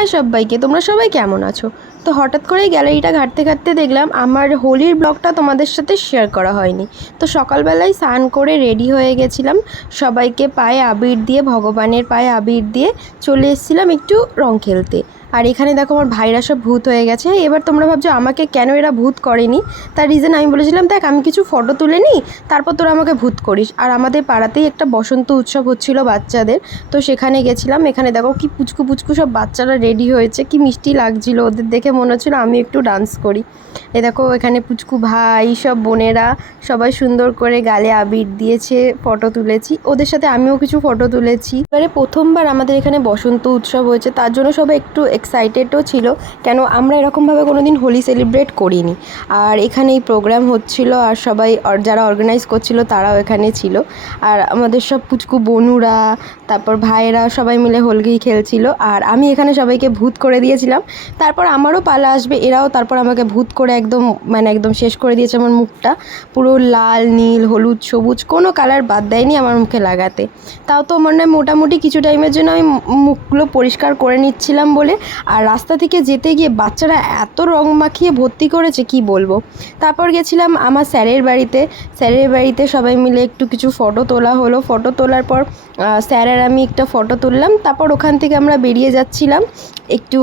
High সবাইকে, তোমরা সবাই কেমন আছো? তো হঠাৎ করেই গ্যালারিটা ঘাঁটতে ঘাঁটতে দেখলাম আমার হোলির ব্লগটা তোমাদের সাথে শেয়ার করা হয়নি। তো সকালবেলায় স্নান করে রেডি হয়ে গেছিলাম, সবাইকে পায়ে আবির দিয়ে, ভগবানের পায়ে আবির দিয়ে চলে এসেছিলাম একটু রং খেলতে। আর এখানে দেখো আমার ভাইরা সব ভূত হয়ে গেছে। এবার তোমরা ভাবছো আমাকে কেন এরা ভূত করেনি, তার রিজন আমি বলেছিলাম, দেখ আমি কিছু ফটো তুলে নিই, তারপর তোরা আমাকে ভূত করিস। আর আমাদের পাড়াতেই একটা বসন্ত উৎসব হচ্ছিল বাচ্চাদের, তো সেখানে গেছিলাম। এখানে দেখো কি পুচকু পুচকু সব বাচ্চারা রেডি হয়েছে, কি মিষ্টি লাগছিল ওদের দেখে, মনে হচ্ছিলো আমি একটু ডান্স করি। এ দেখো এখানে পুচকু ভাই সব বোনেরা সবাই সুন্দর করে গালে আবির দিয়েছে, ফটো তুলেছি ওদের সাথে, আমিও কিছু ফটো তুলেছি। এবারে প্রথমবার আমাদের এখানে বসন্ত উৎসব হয়েছে, তার জন্য সবাই একটু এক্সাইটেডও ছিল, কেন আমরা এরকমভাবে কোনো দিন হোলি সেলিব্রেট করিনি। আর এখানে এই প্রোগ্রাম হচ্ছিল, আর সবাই যারা অর্গানাইজ করছিল তারাও এখানে ছিল। আর আমাদের সব পুচকু বোনুরা, তারপর ভাইয়েরা সবাই মিলে হোলি খেলছিল, আর আমি এখানে সবাইকে ভূত করে দিয়েছিলাম। তারপর আমারও পালা আসবে, এরাও তারপর আমাকে ভূত করে একদম একদম শেষ করে দিয়েছে। আমার মুখটা পুরো লাল, নীল, হলুদ, সবুজ কোনো কালার বাদ দেয়নি আমার মুখে লাগাতে। তাও তো মনে হয় মোটামুটি কিছু টাইমের জন্য আমি মুখগুলো পরিষ্কার করে নিচ্ছিলাম বলে। আর রাস্তা থেকে যেতে গিয়ে বাচ্চারা এত রং মাখিয়ে ভর্তি করেছে কি বলবো। তারপর গেছিলাম আমার স্যারের বাড়িতে সবাই মিলে একটু কিছু ফটো তোলা হলো। ফটো তোলার পর স্যার আর আমি একটা ফটো তুললাম। তারপর ওখান থেকে আমরা বেরিয়ে যাচ্ছিলাম একটু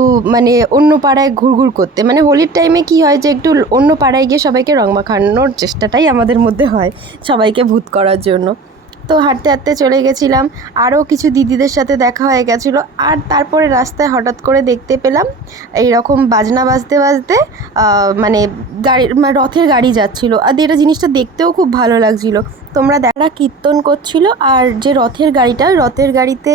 অন্য পাড়ায় ঘুরঘুর করতে। হোলির টাইমে কি হয় যে একটু অন্য পাড়ায় গিয়ে সবাইকে রং মাখানোর চেষ্টাটাই আমাদের মধ্যে হয়, সবাইকে ভূত করার জন্য। তো হাঁটতে হাঁটতে চলে গেছিলাম, আরও কিছু দিদিদের সাথে দেখা হয়ে গেছিলো। আর তারপরে রাস্তায় হঠাৎ করে দেখতে পেলাম এইরকম বাজনা বাজতে বাজতে গাড়ি, রথের গাড়ি যাচ্ছিলো। আর এটা জিনিসটা দেখতেও খুব ভালো লাগছিলো। তোমরা দেখা কীর্তন করছিল, আর যে রথের গাড়িতে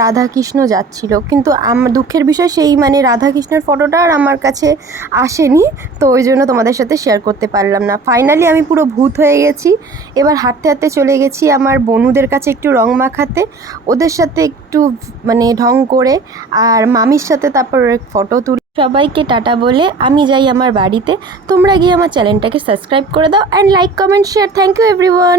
রাধাকৃষ্ণ যাচ্ছিল। কিন্তু আমার দুঃখের বিষয় সেই রাধাকৃষ্ণের ফটোটা আর আমার কাছে আসেনি, তো ওই জন্য তোমাদের সাথে শেয়ার করতে পারলাম না। ফাইনালি আমি পুরো ভূত হয়ে গেছি। এবার হাঁটতে হাঁটতে চলে গেছি আমার বনুদের কাছে একটু রং মাখাতে, ওদের সাথে একটু ঢং করে, আর মামির সাথে তারপর ফটো তুলে সবাইকে টাটা বলে আমি যাই আমার বাড়িতে। তোমরা গিয়ে আমার চ্যানেলটাকে সাবস্ক্রাইব করে দাও, and like, comment, share. Thank you everyone.